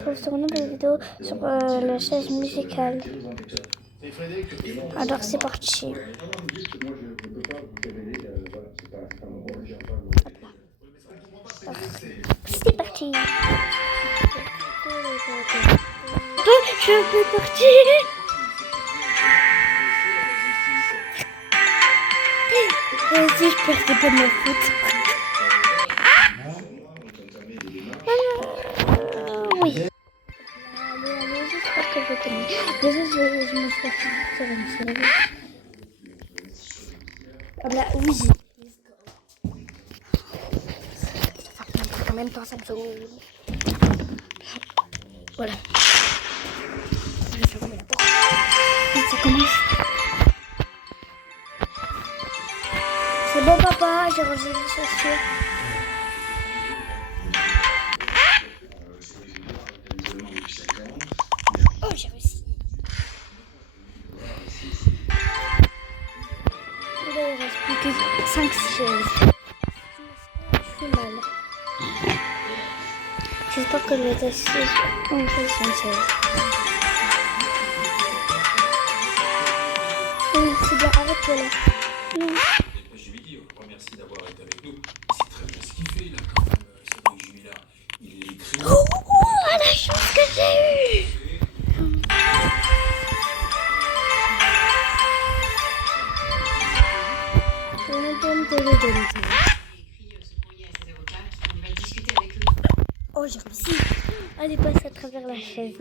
Trouve sur une nouvelle vidéo sur la chaise musicale. Alors c'est parti. C'est parti. Je peux partir. Vas-y, je perds pas de ma faute. Oui. Allez, j'espère que je connais. Déjà, je me suis fait sur une série. Ah bah oui. Ça va faire quand même temps 5 secondes. Voilà. Je vais fermer la porte. Et ça commence. C'est bon papa, j'ai rangé les chaussures. Oh, j'ai réussi. Là, il reste plus que 5 chaises. Je suis mal. J'espère que je vais être assise en face d'une chaise. Oui, c'est bien, arrête-toi là. Non. Je lui dis, merci d'avoir été avec nous. C'est très bien ce qu'il fait là quand même, Cédric Jubilard. Il écrit. Oh, la chance que j'ai eue. Oh, j'ai réussi. Elle est passée à travers la chaise.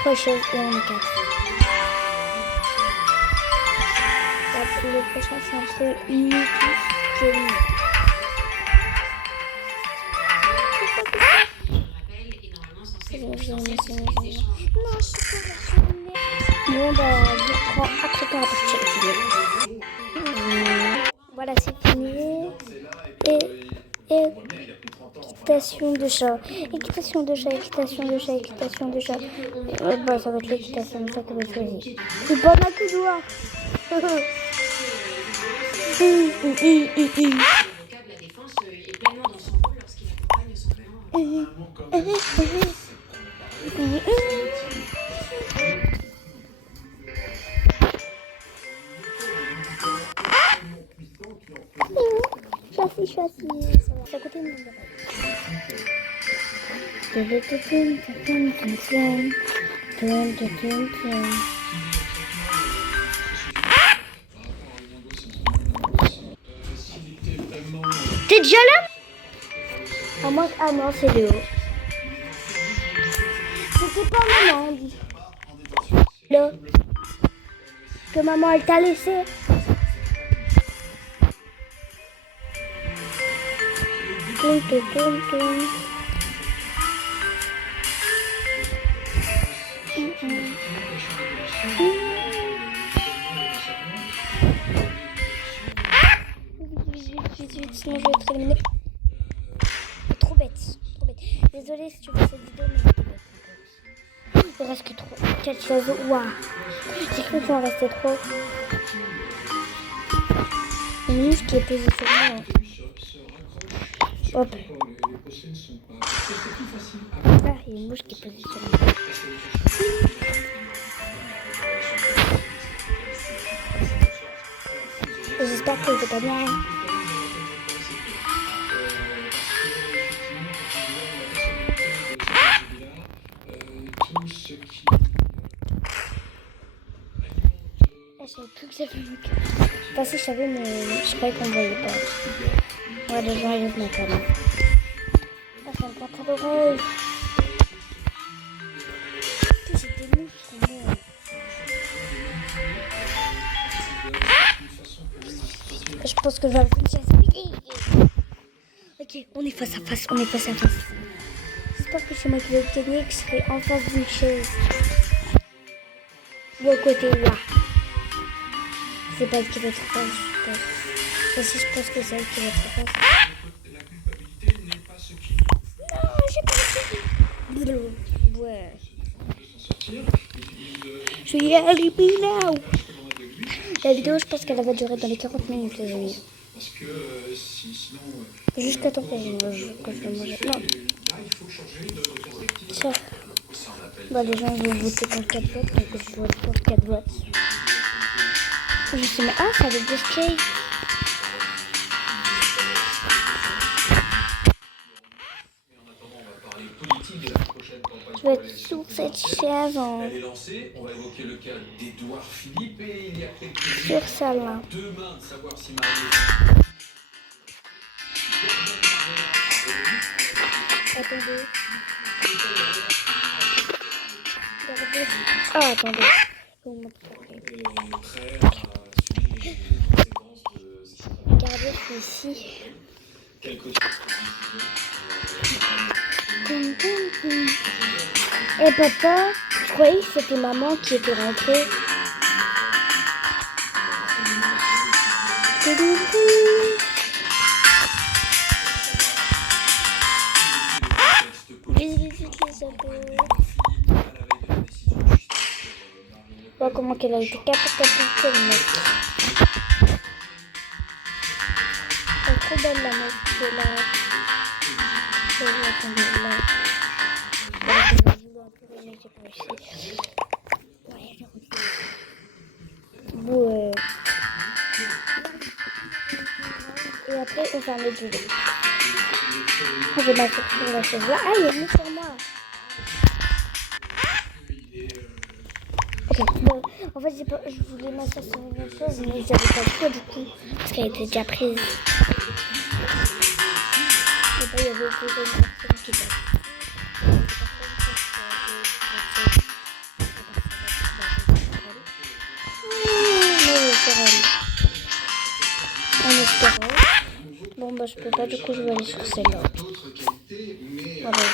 3 chaises et on est 4. Le prochain, c'est un peu inutile. Non, je sais pas. Bon, bah, je prends après quand la partie est finie. Voilà, c'est fini. Et équitation de chat. Équitation de chat, équitation de chat, équitation de chat. Bah, ça va être l'équitation de chat que je vais choisir. C'est pas ma coudoir. L'avocat de la défense est pleinement dans son rôle lorsqu'il accompagne son client. Je suis assise. C'est à côté de mon T'es déjà là? Ah, moi, ah non, c'est Léo. C'était pas maman, on dit. Là. Que maman, elle t'a laissé. Toum, toum, toum, toum. Sinon je vais être éliminée. Trop bête, trop bête. Désolée si tu vois cette vidéo, mais elle était bête. Il reste que 4 choses. Waouh. J'ai cru qu'il en restait 3. Une mouche qui est posée sur moi. Hop. Là, il y a une mouche qui est posée sur moi. J'espère que c'est pas bien. Je savais plus que j'avais vu. Enfin, si je savais, mais je croyais qu'on ne voyait pas. Ouais, les gens, ils ont ma table. Ah, ça me prend trop d'oreilles. J'ai des mouches qui meurent. Je pense que je vais avoir une chaise. Ok, on est face à face, on est face à face. J'espère que c'est moi qui vais gagner, que je serai en face d'une chaise. Ou à côté, là. C'est pas elle qui va être en face, je pense. Aussi, je pense que c'est elle qui va être en face. Non, j'ai pas réussi. Ouais. Je suis éliminée. La vidéo, je pense qu'elle va durer dans les 40 minutes, les amis. Jusqu'à temps que je le mange. Non. Ça. Bah, les gens vont voter pour 4 votes, donc je vote pour 4 votes. Je sais mais ah, ça avec des skates. Je vais être sur cette chaise en... Elle est lancée, on va évoquer le cas d'Édouard Philippe et il y a quelques sur celle-là. demain de savoir si Marie... Attendez. Regardez. Ah, attendez. Regardez, je suis ici. Et papa, je croyais que c'était maman qui était rentrée. Visite les abos. Voilà comment qu'elle a été catapultée, le mec. Elle est trop belle, la meuf qui est là. Attendez, là. Bon, et après, on ferme le boulot. Je vais m'asseoir sur la chaise là. Ah, il est venu sur moi. Ok, bon, en fait, je voulais m'asseoir sur une autre chose, mais j'avais pas le choix du coup, parce qu'elle était déjà prise. Et puis, il y avait une personne qui passe. En espérant. Bon, bah, je peux pas, du coup, je vais aller sur celle-là. Voilà,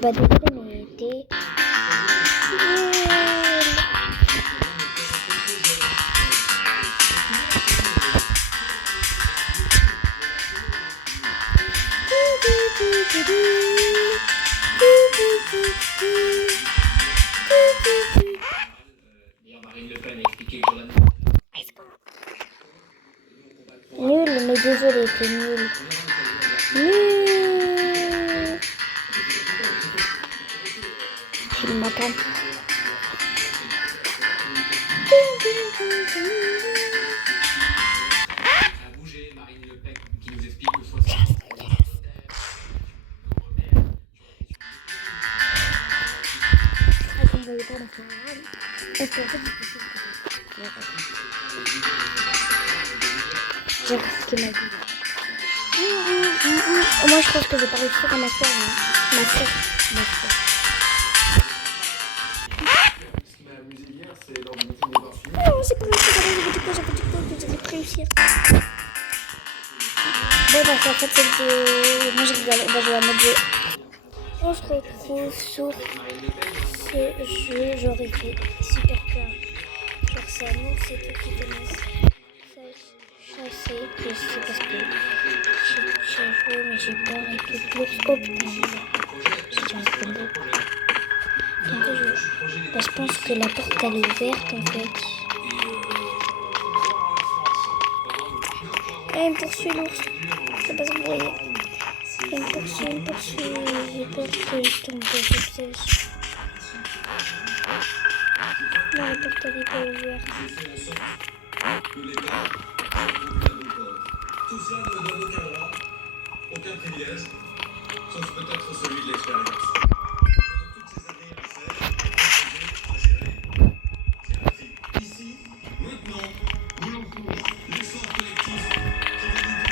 bah, désolé, mais il était. Nul, mais désolé, t'es nul. Nul. Je m'attends. J'ai risqué ma vie. Moi, je pense que je vais pas réussir à m'asseoir. Ma soeur. Non, c'est pas réussi. J'avais pas réussir. Bon, bah, en fait, c'est de... Moi, je rigole. On va jouer à mode jeu. On se retrouve sur ce jeu. J'aurais été super clair. Genre, c'est à nous, c'est tout qui commence. Je sais que c'est parce que j'ai joué, mais j'ai peur et que l'ours. Oh putain, j'ai un peu beau. Attendez, bah, je pense que la porte elle est ouverte en fait. Ah, il me poursuit l'ours. C'est pas ça que vous voyez. Il me poursuit. J'ai peur que je tombe dans le piège. Non, la porte elle est pas ouverte. Tout cela ne donne aucun droit, aucun privilège, sauf peut-être celui de l'expérience. Pendant toutes ces années, le fait à gérer. J'ai appris ici, maintenant, où l'on court, l'effort collectif qui va nous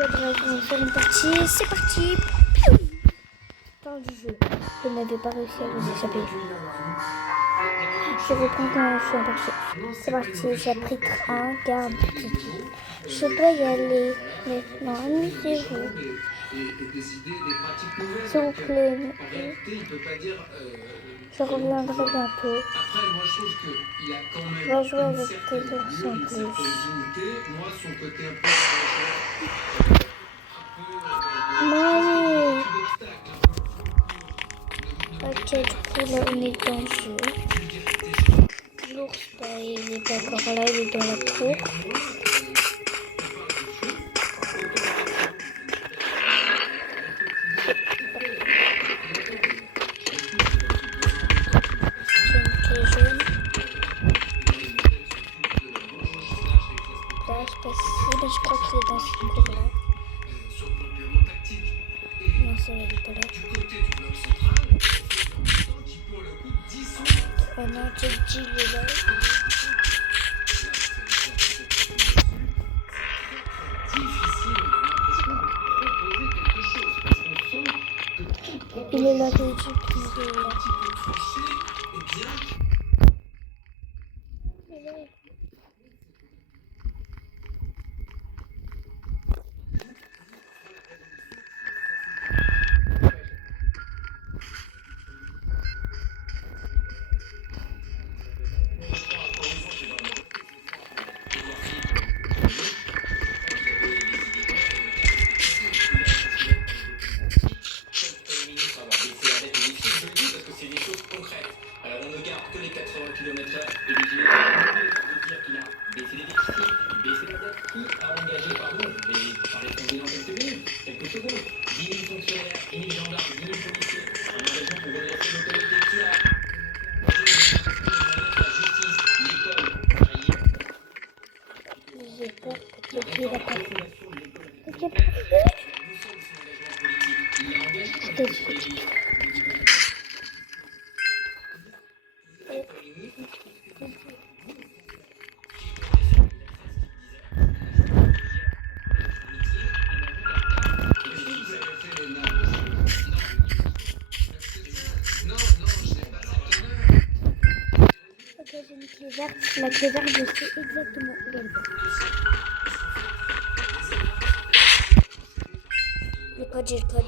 On va faire une partie, c'est parti. Fin du jeu. Je n'avais pas réussi à vous échapper. Je reprends quand je suis en partie. C'est parti, chapitre 1, garde Kiki. Je dois y aller. Maintenant, amusez-vous. S'il vous plaît. Je reviendrai bientôt. Je vais jouer avec tes ours en plus. Mamie. Ok, du coup, là, on est dans le jeu. L'ours, bah, il est pas encore là, il est dans la cour. dans cette cour-là. Sur le plan purement tactique. Et Non, ça, elle est pas là. du côté du bloc central, qui pour le coup dissout. Oh non, Teddy, il est là. Il est là, Teddy, puis il est là. Il est là. Alors on ne garde que les 80 km/h et dire qu'il a baissé les déficits, baissé la dette, qui a engagé, pardon, je vais parler de son bilan quelques minutes, quelques secondes, 10 000 fonctionnaires, 10 000 gendarmes, 10 000 policiers, un engagement pour redresser l'autorité qui a la justice, l'école, J'ai peur que Teddy va pas fait. Ok, j'ai mis clé verte. La clé verte, je sais exactement où elle va. Le code, j'ai le code.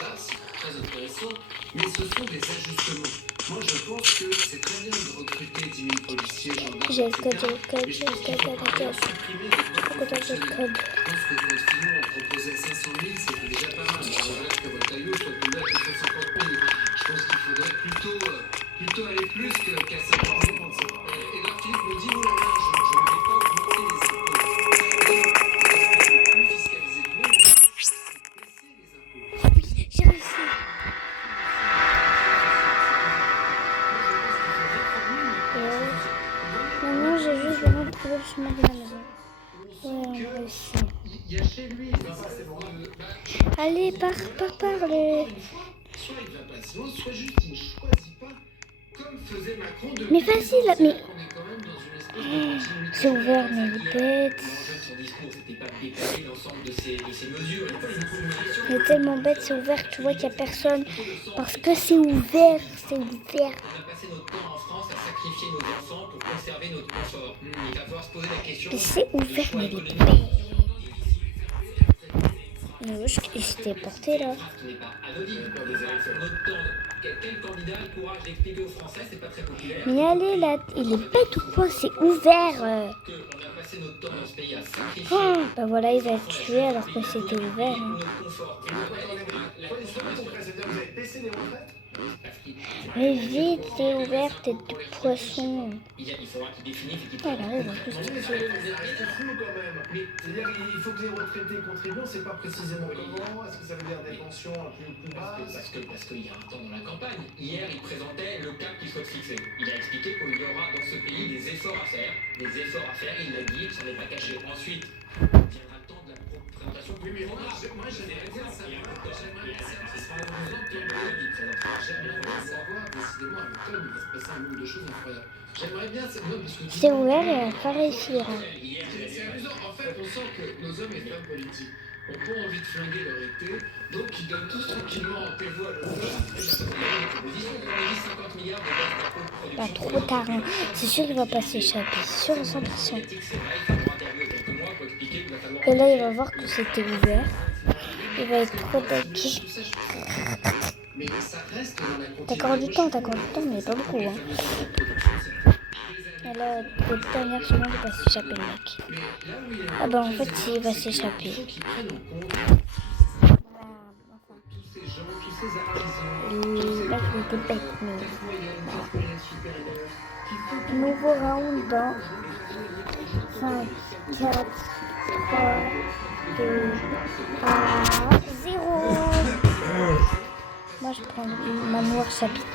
là, c'est très intéressant, mais ce sont des ajustements. Moi, je pense que c'est très bien de recruter 10 000 policiers, gendarmes, J'ai le code, etc. j'ai le code. Supprimer des postes Pourquoi t'as le fonctionnaires. code? Je pense que quand Simon en proposait 500 000, c'était déjà pas mal. Je regrette que Retailleau soit tombé à 250 000. Je pense qu'il faudrait plutôt aller plus qu'à 50 000. Et là, Philippe me dit, oh là là, je ne vais pas augmenter les impôts. Et plus fiscaliser le monde, baisser les impôts. Oui, j'ai réussi. Maintenant, j'ai juste besoin de trouver le chemin de la maison. Ouais, on a réussi. Il y a chez lui, Allez, pars. soit il va pas se soit juste il ne choisit pas, comme faisait Macron depuis. Mais facile, mais- On est quand même dans une espèce de continuité. C'est ouvert, mais il bête. L'enjeu de son discours, c'était pas de détailler l'ensemble de ces mesures. Il faut une question. Il est tellement bête, c'est ouvert, tu vois qu'il n'y a personne. Parce que c'est ouvert, c'est ouvert. On a passé notre temps en France à sacrifier nos enfants pour conserver notre confort. Il va falloir se poser la question. Et c'est ouvert, mais il est économique. bête. Mais oui, il s'était porté là. Ce n'est pas anodine. Notre temps, quel candidat a le courage d'expliquer aux Français, c'est pas très populaire. Mais allez là, il est bête ou quoi? C'est ouvert. On a passé notre temps dans ce pays à sacrifier Oh, bah voilà, il va être tué alors que c'était ouvert. Hein. notre confort. Mais vite, c'est ouvert, tête de poisson. Il faudra qu'il définisse et qu'il Ah, là, on va tous Mais c'est-à-dire il faut que les retraités contribuent, on ne sait pas précisément comment. Est-ce que ça veut dire des pensions plus basses? Parce qu'il y a un temps dans la campagne. Hier, il présentait le cap qu'il souhaite fixer. Il a expliqué qu'il y aura dans ce pays des efforts à faire. Des efforts à faire, il l'a dit, il ne s'en est pas caché. Ensuite, viendra le temps de la présentation du programme. Moi, j'aimerais bien savoir. Décidément, à l'automne, il va se passer un nombre de choses incroyables. J'aimerais bien, parce que C'est ouvert et elle va pas réussir. Hein. c'est amusant. En fait, on sent que nos hommes et femmes politiques n'ont pas envie de flinguer leur été, donc ils donnent tous tranquillement en tévo à l'automne. On dit 50 milliards de baisse d'impôts de production. Pas trop tard. Hein. C'est sûr qu'il va pas s'échapper. Sûr à 100%. Et là, il va voir que c'était ouvert. Il va être trop bête. Mais ça reste dans la T'accordes du temps, mais pas beaucoup. Hein. Et là, le dernier seconde, il va s'échapper, le mec. Ah bah en fait, il va s'échapper. Le mec, il était bête, mais... Nouveau round dans 5, 4, 3, 2, 1, 0. Moi, je prends ma noire chapitre.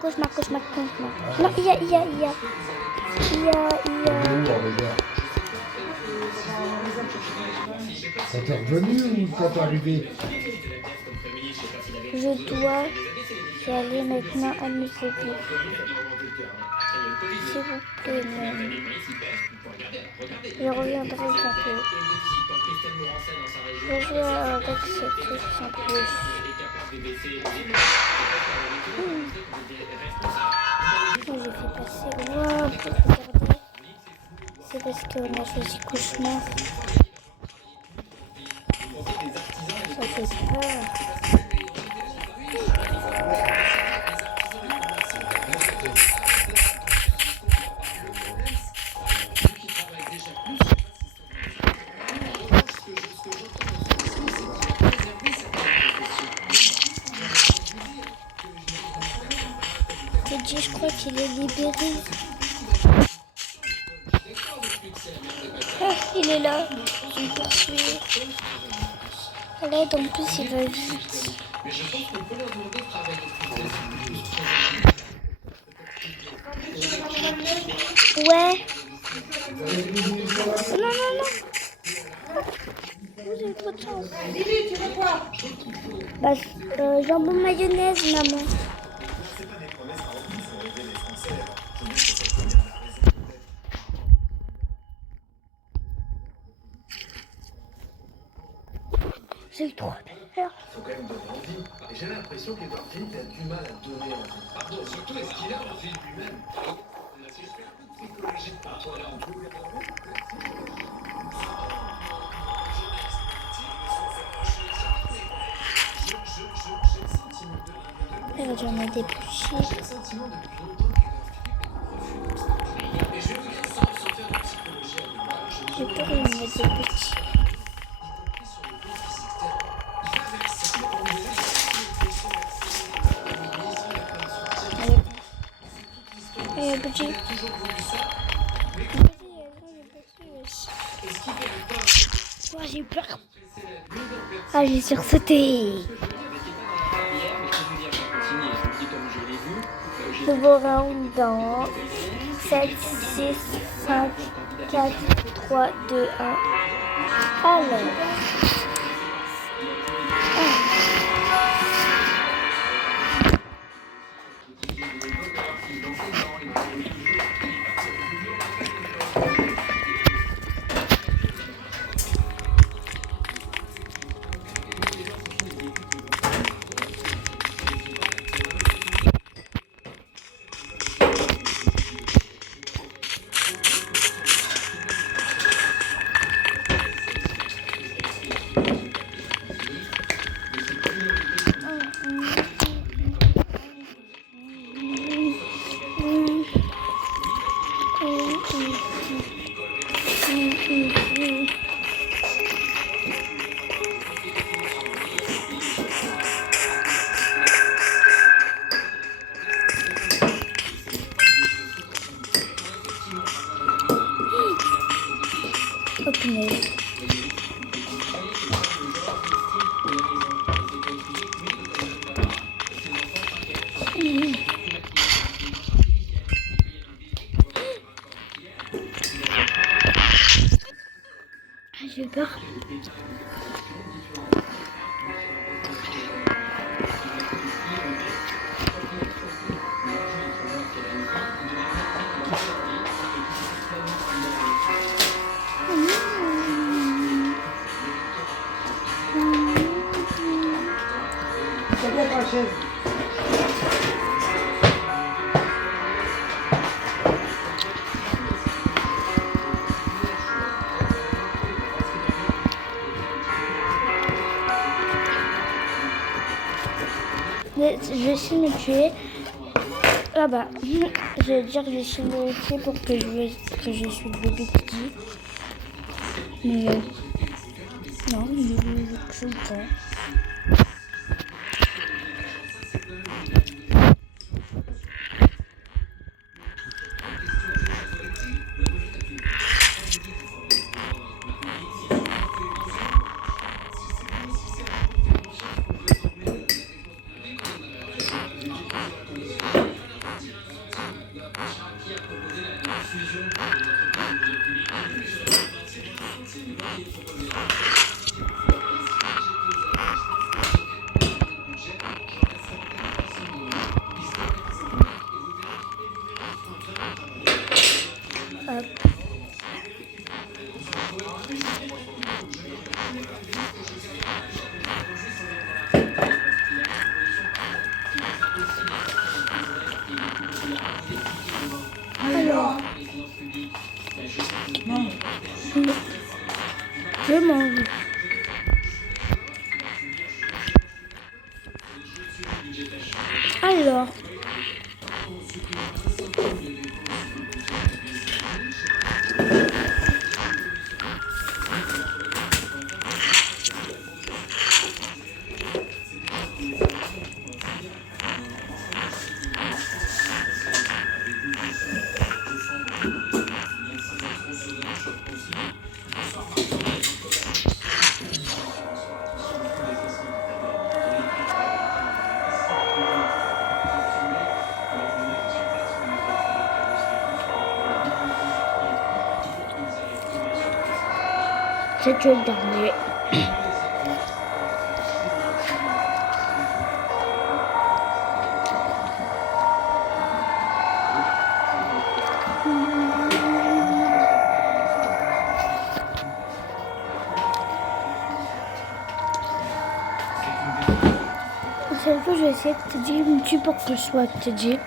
Cauchemar, cauchemar, cauchemar. Non, il y a. Quand t'es revenu ou quand t'es arrivé? Je dois y aller maintenant à Musée. S'il vous plaît, même. Je reviendrai bientôt. Je joue avec ce truc sans plus. Moi, j'ai fait passer. Wow, regardez. C'est parce qu'on a choisi cauchemar. Ça fait peur. Je crois qu'il est libéré. Ah, il est là. Il me poursuit. À l'aide, en plus, il va vite. Ouais. Non. Vous avez trop de chance. Bah, jambon mayonnaise, maman. J'ai eu trop peur. Faut quand même donner envie. Et j'ai l'impression qu'Edouard Philippe a du mal à donner envie. Pardon, surtout est-ce qu'il a envie lui-même? C'est super psychologique par toi là en tout. Elle va jamais dépêcher. J'ai peur qu'il me mette des petits. Allez, petit. Oh, j'ai eu peur. Ah, j'ai sursauté. Nouveau round dans 7, 6, 5, 4, 3, 2, 1. Alors. Oh punaise. J'ai peur. C'est bien ta chaise. Je vais essayer de me tuer. Ah bah, je vais dire que je vais essayer de me tuer pour que je suis le bébé qui dit. Mais non, je ne sais pas. Alors, je mange. Alors, c'est le dernier. Cette fois, je vais essayer de te dire une tue pour que je sois te dire.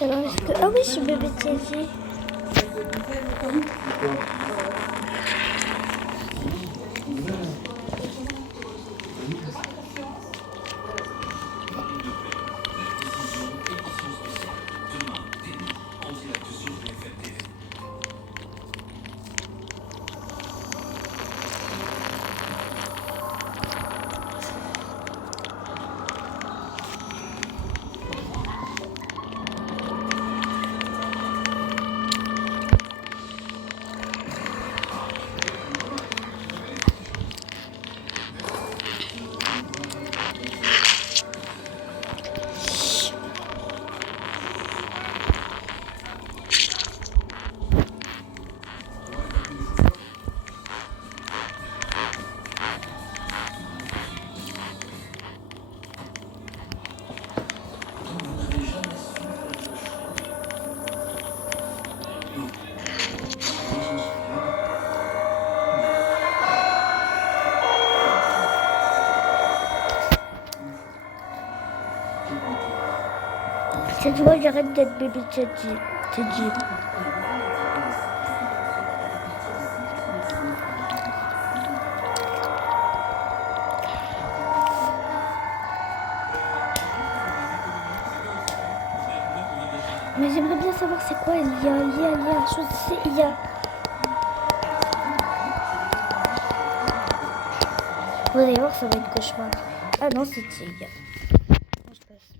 Alors, est-ce que... Ah oui, ce bébé de Teddy. Cette fois, j'arrête d'être bébé Teddy. Mais j'aimerais bien savoir c'est quoi il y a, choisissez il y a. Vous allez voir, ça va être cauchemar. Ah non, c'est il y a. Non, je passe.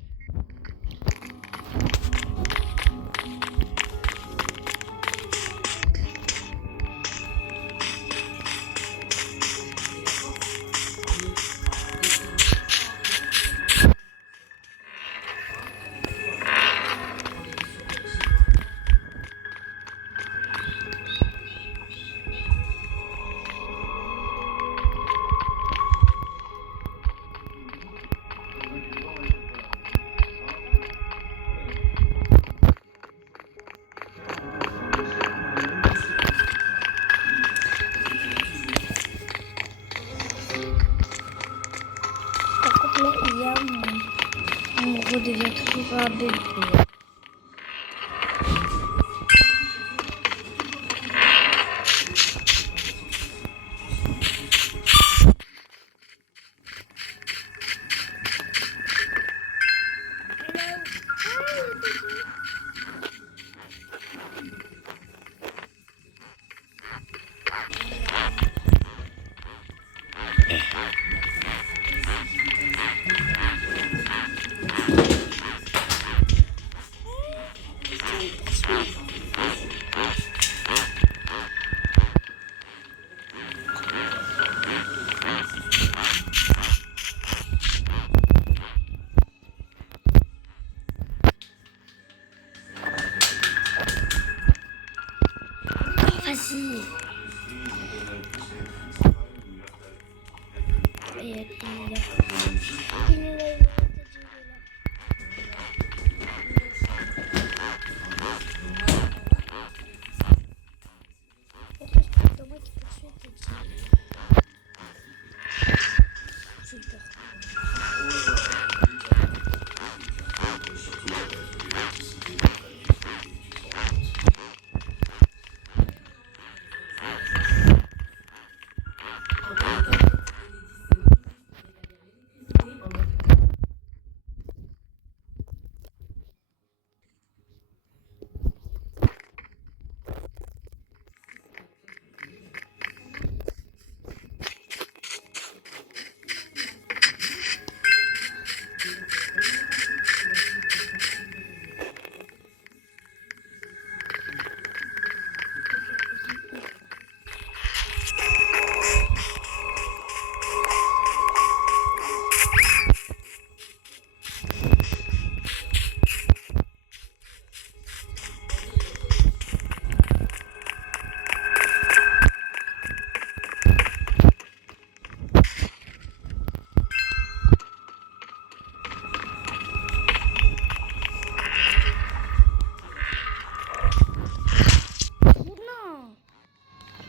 Par contre, là, il y a on redevient toujours un bébé. Vas-y.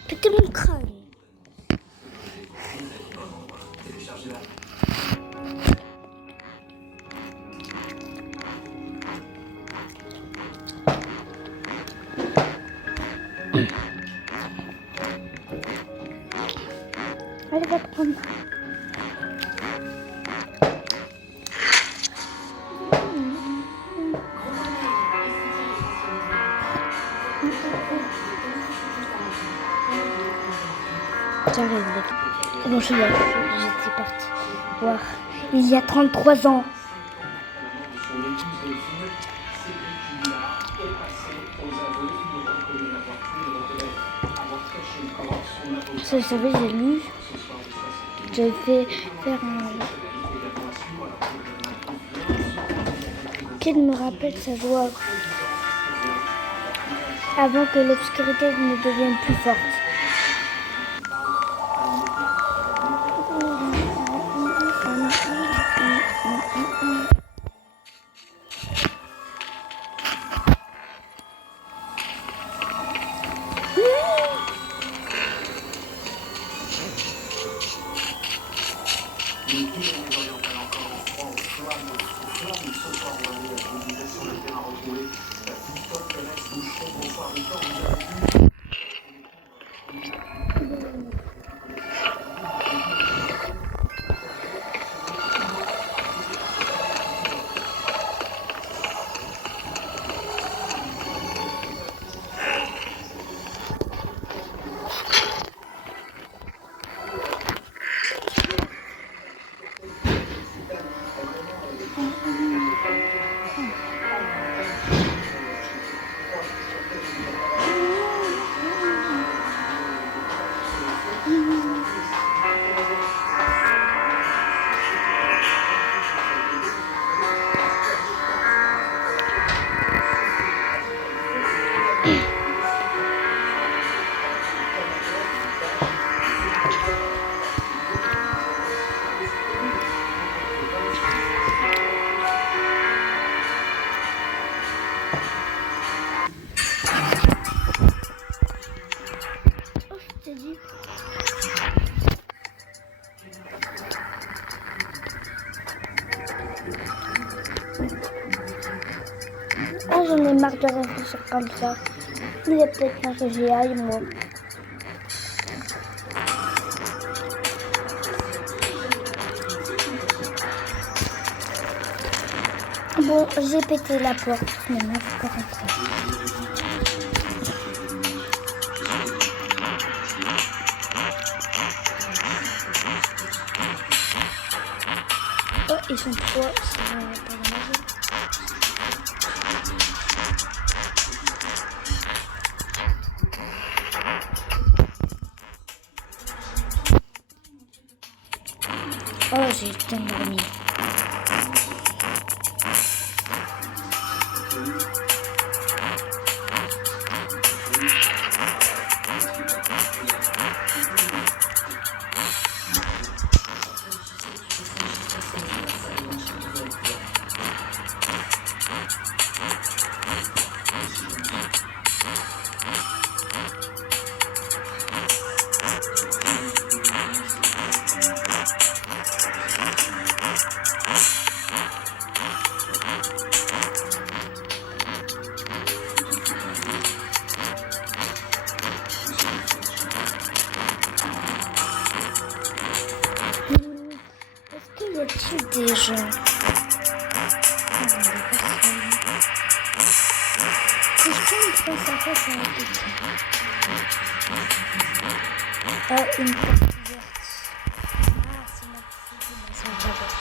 Péter mon crâne. Allez, va prendre. J'arrive. Bon, je suis là. J'étais partie voir. Il y a 33 ans. Ça, vous savez, j'ai lu. J'ai fait faire un... Qu'il me rappelle sa joie avant que l'obscurité ne devienne plus forte. Ah, j'en ai marre de réfléchir comme ça. Il est peut-être temps que j'y aille, moi. Bon, j'ai pété la porte. Maintenant, je peux rentrer. Oh, ils sont trois. Sinon, on va pas les manger. Oh, j'ai bien dormi. Est-ce qu'il y a-t-il des gens? Si je tombe face à face à la question. Oh, une porte ouverte. Ah, c'est ma petite maison d'abord.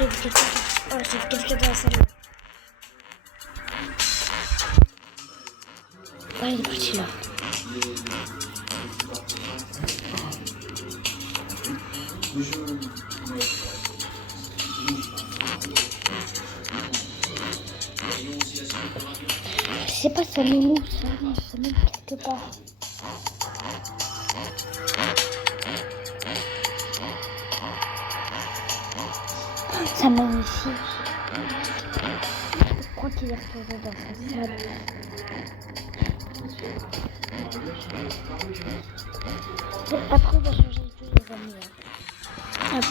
j'ai vu quelqu'un. Oh, j'ai vu quelqu'un dans la salle. Ouais, il est parti là. Je sais pas, ça met où ça? Non, ça met quelque part. Ça met ici. Je crois qu'il est retourné dans sa salle. Après, on va changer tous les amis. Hein. Hop.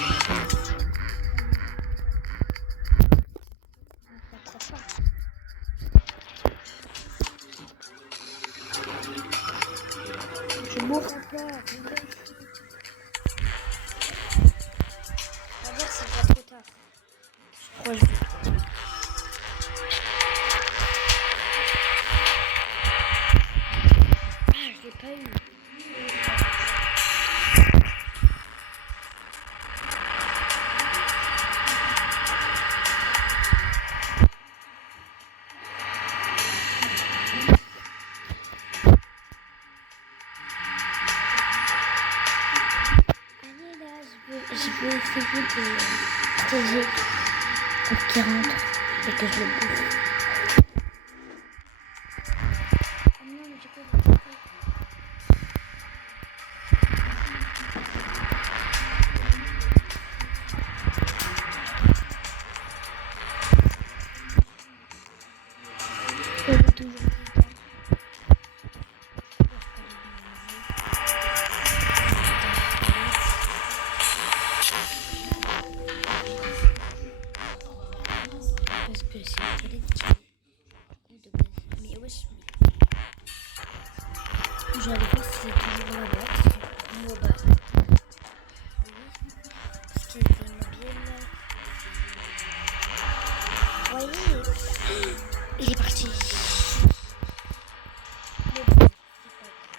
Je mourrai pas. On va voir si c'est pas trop tard. Je crois que je vais. Ah, je l'ai pas eu. Je vais essayer de protéger pour qu'il rentre et que je le bouffe. Oh non, mais j'ai pas de bouffer. Il est toujours vivant. Parce que c'est une qualité de base. Mais wesh, je vais aller voir si c'est toujours là-bas. Moi, bah. Oui. Parce qu'il est bien là. Vous voyez, il est parti. Mais bon, c'est pas grave.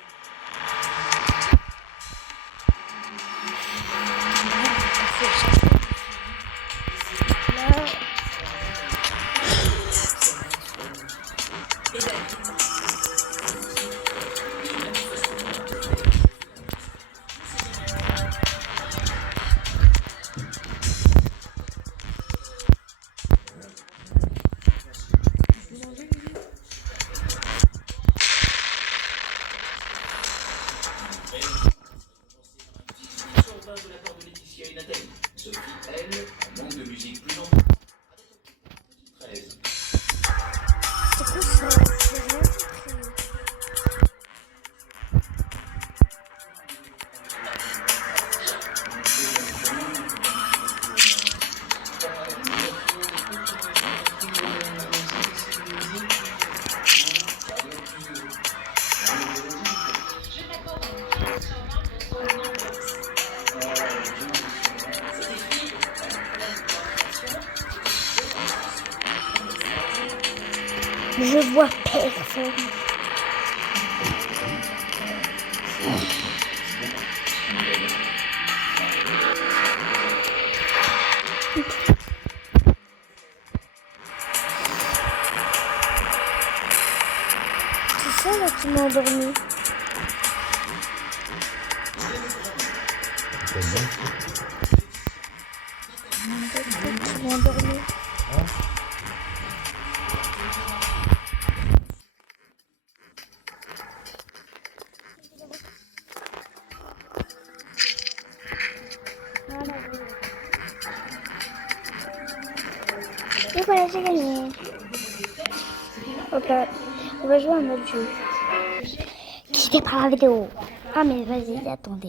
Là. C'est quoi ça? J'ai rien compris. Je vois personne. C'est ça là qui m'a endormi. Qui m'a endormi. Et voilà, j'ai gagné. Ok, on va jouer à un autre jeu. Quittez pas la vidéo. Ah mais vas-y, attendez.